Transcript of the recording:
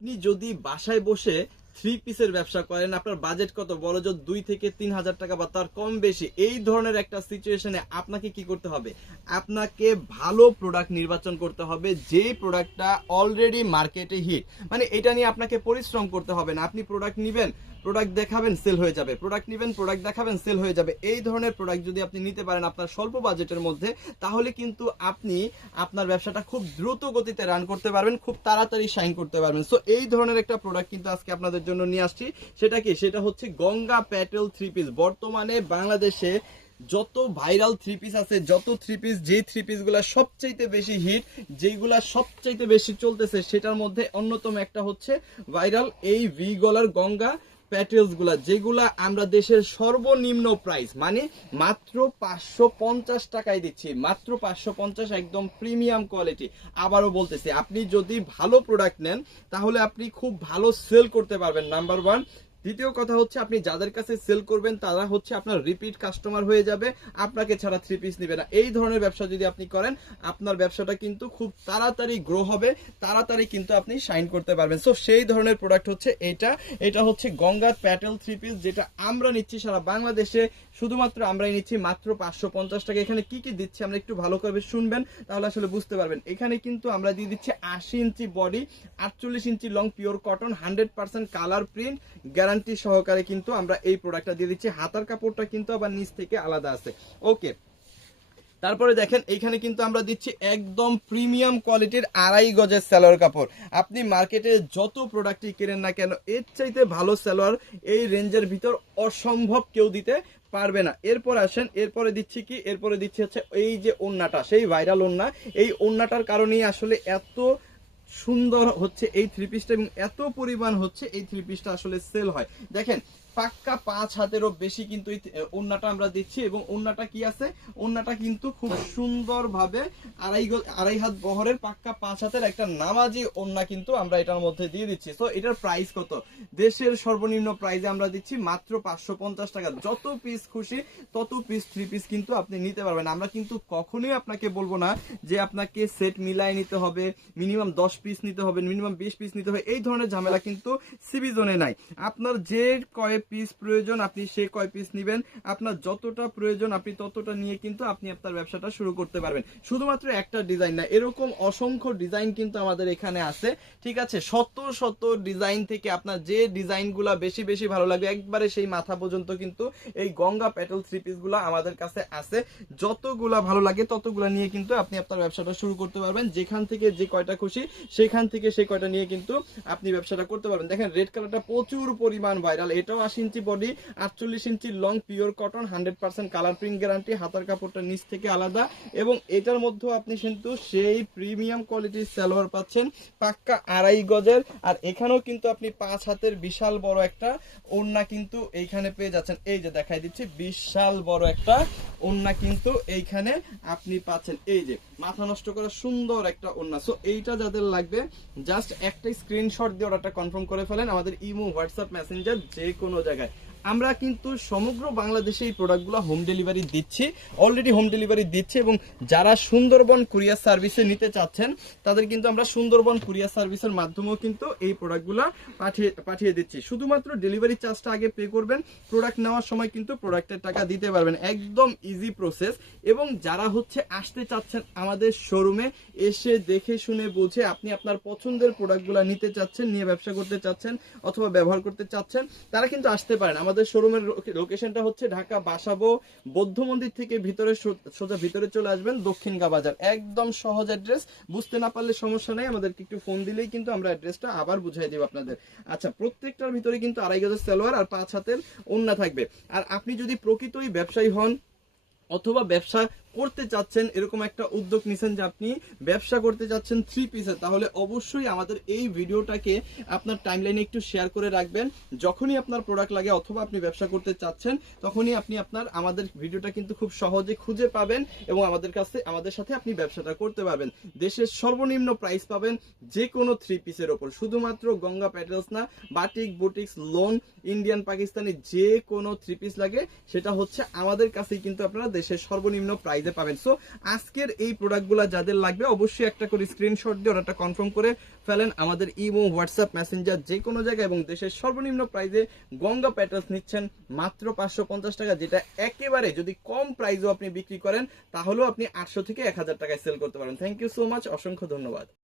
আপনি যদি বাসায় বসে থ্রি পিসের ব্যবসা করেন, আপনার বাজেট কত, বড় জোর 2 থেকে 3 হাজার টাকা বা তার কম বেশি, এই ধরনের একটা সিচুয়েশনে আপনাকে কি করতে হবে? আপনাকে ভালো প্রোডাক্ট নির্বাচন করতে হবে, যে প্রোডাক্টটা অলরেডি মার্কেটে হিট। মানে এটা নিয়ে আপনাকে পরিশ্রম করতে হবে না। আপনি প্রোডাক্ট নিবেন, প্রোডাক্ট দেখাবেন, সেল হয়ে যাবে, প্রোডাক্ট নিবেন, প্রোডাক্ট দেখাবেন, সেল হয়ে যাবে। এই ধরনের প্রোডাক্ট যদি আপনি নিতে পারেন আপনার স্বল্প বাজেটের মধ্যে, তাহলে কিন্তু আপনি আপনার ব্যবসাটা খুব দ্রুত গতিতে রান করতে পারবেন, খুব তাড়াতাড়ি শাইন করতে পারবেন। সো এই ধরনের একটা প্রোডাক্ট কিন্তু আজকে আপনাদের জন্য নিয়ে আসছি। সেটা কি? সেটা হচ্ছে গঙ্গা প্যাটেল থ্রি পিস। বর্তমানে বাংলাদেশে যত ভাইরাল থ্রি পিস আছে, যত থ্রি পিস, যে থ্রি পিস গুলা সবচাইতে বেশি হিট, যেগুলা সবচাইতে বেশি চলতেছে, সেটার মধ্যে অন্যতম একটা হচ্ছে ভাইরাল এই ভি গলার গঙ্গা প্যাটেলস গুলা, যেগুলা আমরা দেশের সর্বনিম্ন প্রাইস মানে মাত্র 550 টাকায় দিচ্ছি, মাত্র 550, একদম প্রিমিয়াম কোয়ালিটি। আবারও বলতেছি, আপনি যদি ভালো প্রোডাক্ট নেন তাহলে আপনি খুব ভালো সেল করতে পারবেন, নাম্বার ওয়ান। দ্বিতীয় কথা হচ্ছে, আপনি যাদের কাছে সেল করবেন তারা হচ্ছে আপনার রিপিট কাস্টমার হয়ে যাবে, আপনাকে ছাড়া থ্রি পিস নেবে না। এই ধরনের ব্যবসা যদি আপনি করেন, আপনার ব্যবসাটা কিন্তু খুব তাড়াতাড়ি গ্রো হবে, তাড়াতাড়ি কিন্তু আপনি শাইন করতে পারবেন। সো সেই ধরনের প্রোডাক্ট হচ্ছে এটা। এটা হচ্ছে গঙ্গার প্যাটেল থ্রি পিস, যেটা আমরা নিচ্ছি সারা বাংলাদেশে, শুধুমাত্র আমরাই নিচ্ছি মাত্র 550 টাকা। এখানে কি কি দিচ্ছি আমরা একটু ভালো করে শুনবেন, তাহলে আসলে বুঝতে পারবেন। এখানে কিন্তু আমরা দিয়ে দিচ্ছি 80 inch body, 48 inch long, pure cotton, 100% colour print guarantee সহকারে কিন্তু আমরা এই প্রোডাক্টটা দিয়ে দিচ্ছি। হাতার কাপড়টা কিন্তু আবার নিচ থেকে আলাদা আছে। ওকে, তারপরে দেখেন এইখানে কিন্তু আমরা দিচ্ছি একদম প্রিমিয়াম কোয়ালিটির 2.5 গজের সালোয়ার কাপড়। আপনি মার্কেটে যত প্রোডাক্টই কেনেন না কেন, এর চাইতে ভালো সালোয়ার এই রেঞ্জের ভিতর অসম্ভব কেউ দিতে পারবে না। এরপর আসেন, এরপরে দিচ্ছি কি? এরপরে দিচ্ছি হচ্ছে এই যে ওন্নাটা, সেই ভাইরাল ওন্না। এই ওন্নাটার কারণেই আসলে এত সুন্দর হচ্ছে এই থ্রি পিসটা, এবং এত পরিমাণ হচ্ছে এই থ্রি পিসটা আসলে সেল হয়। দেখেন, পাক্কা 5 হাতেরও বেশি কিন্তু এই ওন্নাটা আমরা দিচ্ছি, এবং ওন্নাটা কি আছে? ওন্নাটা কিন্তু খুব সুন্দরভাবে 2.5 হাত বহরের পাক্কা 5 হাতের একটা নামাজি ওন্না কিন্তু আমরা এটার মধ্যে দিয়ে দিচ্ছি। তো এটার প্রাইস কত? দেশের সর্বনিম্ন প্রাইসে আমরা দিচ্ছি মাত্র 550 টাকা। যত পিস খুশি তত পিস থ্রি পিস কিন্তু আপনি নিতে পারবেন। আমরা কিন্তু কখনোই আপনাকে বলবো না যে আপনাকে সেট মিলাই নিতে হবে, মিনিমাম 10 পিস নিতে হবে, মিনিমাম 20 পিস নিতে হবে। এই ধরনের ঝামেলা কিন্তু সিবি জোনে নাই। আপনার যে কয় পিস প্রয়োজন আপনি সে কয় পিস নেবেন, আপনার যতটা প্রয়োজন আপনি ততটা নিয়ে কিন্তু আপনি আপনার ব্যবসাটা শুরু করতে পারবেন। শুধুমাত্র একটা ডিজাইন না, এরকম অসংখ্য ডিজাইন কিন্তু আমাদের এখানে আছে। ঠিক আছে, শত শত ডিজাইন থেকে আপনার যে ডিজাইনগুলো বেশি বেশি ভালো লাগবে, একবারে সেই মাথা পর্যন্ত কিন্তু এই গঙ্গা প্যাটেল থ্রি পিস গুলা আমাদের কাছে আছে। যতগুলা ভালো লাগে ততগুলা নিয়ে কিন্তু আপনি আপনার ব্যবসাটা শুরু করতে পারবেন। যেখান থেকে যে কয়টা খুশি সেখান থেকে সেই কয়টা নিয়ে কিন্তু আপনি ব্যবসাটা করতে পারবেন। দেখেন, রেড কালারটা প্রচুর পরিমাণ ভাইরাল। এটাও 80 inch body, 48 inch long, pure cotton, 100% colour print guarantee. হাতার কাপড়টা নিচ থেকে আলাদা, এবং এটার মধ্যেও আপনি কিন্তু সেই প্রিমিয়াম কোয়ালিটির সালোয়ার পাচ্ছেন, পাক্কা 2.5 গজের। আর এখানেও কিন্তু আপনি 5 হাতের বিশাল বড় একটা ওড়না কিন্তু এইখানে পেয়ে যাচ্ছেন। এই যে দেখাই দিচ্ছি, বিশাল বড় একটা ওড়না কিন্তু এইখানে আপনি পাচ্ছেন। এই যে মাথা নষ্ট করা সুন্দর একটা ওড়না। সো এইটা যাদের লাগবে, জাস্ট একটা স্ক্রিনশট দিয়ে অর্ডারটা কনফার্ম করে ফেলেন। আমাদের ইমো, হোয়াটসঅ্যাপ, মেসেঞ্জার যে কোনো জায়গায় আমরা কিন্তু সমগ্র বাংলাদেশে এই প্রোডাক্টগুলো হোম ডেলিভারি দিচ্ছি, অলরেডি হোম ডেলিভারি দিচ্ছি। এবং যারা সুন্দরবন কুরিয়ার সার্ভিসে নিতে চাচ্ছেন তাদের কিন্তু আমরা সুন্দরবন কুরিয়ার সার্ভিসের মাধ্যমেও কিন্তু এই প্রোডাক্টগুলো পাঠিয়ে দিচ্ছি। শুধুমাত্র ডেলিভারি চার্জটা আগে পে করবেন, প্রোডাক্ট নেওয়ার সময় কিন্তু প্রোডাক্টের টাকা দিতে পারবেন। একদম ইজি প্রসেস। এবং যারা হচ্ছে আসতে চাচ্ছেন আমাদের শোরুমে, এসে দেখে শুনে বুঝে আপনি আপনার পছন্দের প্রোডাক্টগুলো নিতে চাচ্ছেন, নিয়ে ব্যবসা করতে চাচ্ছেন অথবা ব্যবহার করতে চাচ্ছেন, তারা কিন্তু আসতে পারেন। আমাদের শোরুমের লোকেশনটা হচ্ছে ঢাকা বাসাবো বৌদ্ধ মন্দির থেকে ভিতরে সোজা ভিতরে চলে আসবেন, দক্ষিণগা বাজার। একদম সহজ অ্যাড্রেস, বুঝতে না পারলে সমস্যা নেই, আমাদেরকে একটু ফোন দিলেই কিন্তু আমরা অ্যাড্রেসটা আবার বুঝাই দেব আপনাদের। আচ্ছা, প্রত্যেকটার ভিতরে কিন্তু 2.5 গজের সালোয়ার আর 5 হাতের ওড়না থাকবে। আর আপনি যদি প্রকৃতই ব্যবসায়ী হন অথবা ব্যবসা করতে চাচ্ছেন, এরকম একটা উদ্যোগ নিছেন যে আপনি ব্যবসা করতে চাচ্ছেন থ্রি পিসের, তাহলে অবশ্যই আমাদের এই ভিডিওটাকে আপনার টাইমলাইনে একটু শেয়ার করে রাখবেন। যখনই আপনার প্রোডাক্ট লাগে অথবা আপনি ব্যবসা করতে চাচ্ছেন, তখনই আপনি আমাদের ভিডিওটা কিন্তু খুব সহজে খুঁজে পাবেন, এবং আমাদের সাথে আপনি ব্যবসাটা করতে পারবেন। দেশের সর্বনিম্ন প্রাইস পাবেন যে কোনো থ্রি পিসের ওপর, শুধুমাত্র গঙ্গা প্যাটেলস না, batik, boutiques, loan, Indian, Pakistani যে কোনো থ্রি পিস লাগে সেটা হচ্ছে আমাদের কাছেই কিন্তু আপনারা দেশের সর্বনিম্ন প্রাইজে প্রাইসে পাবেন। সো আজকের এই প্রোডাক্টগুলো যাদের লাগবে অবশ্যই একটা করে স্ক্রিনশট দিয়ে অর্ডারটা কনফার্ম করে ফেলেন। আমাদের ইমো, হোয়াটসঅ্যাপ, মেসেঞ্জার যে কোনো জায়গায় এবং দেশের সর্বনিম্ন প্রাইসে গঙ্গা প্যাটার্স নিচ্ছেন মাত্র 550 টাকা, যেটা একেবারে যদি কম প্রাইসও আপনি বিক্রি করেন তাহলেও আপনি 800 থেকে 1000 টাকায় সেল করতে পারেন। থ্যাংক ইউ সো মাচ, অসংখ্য ধন্যবাদ।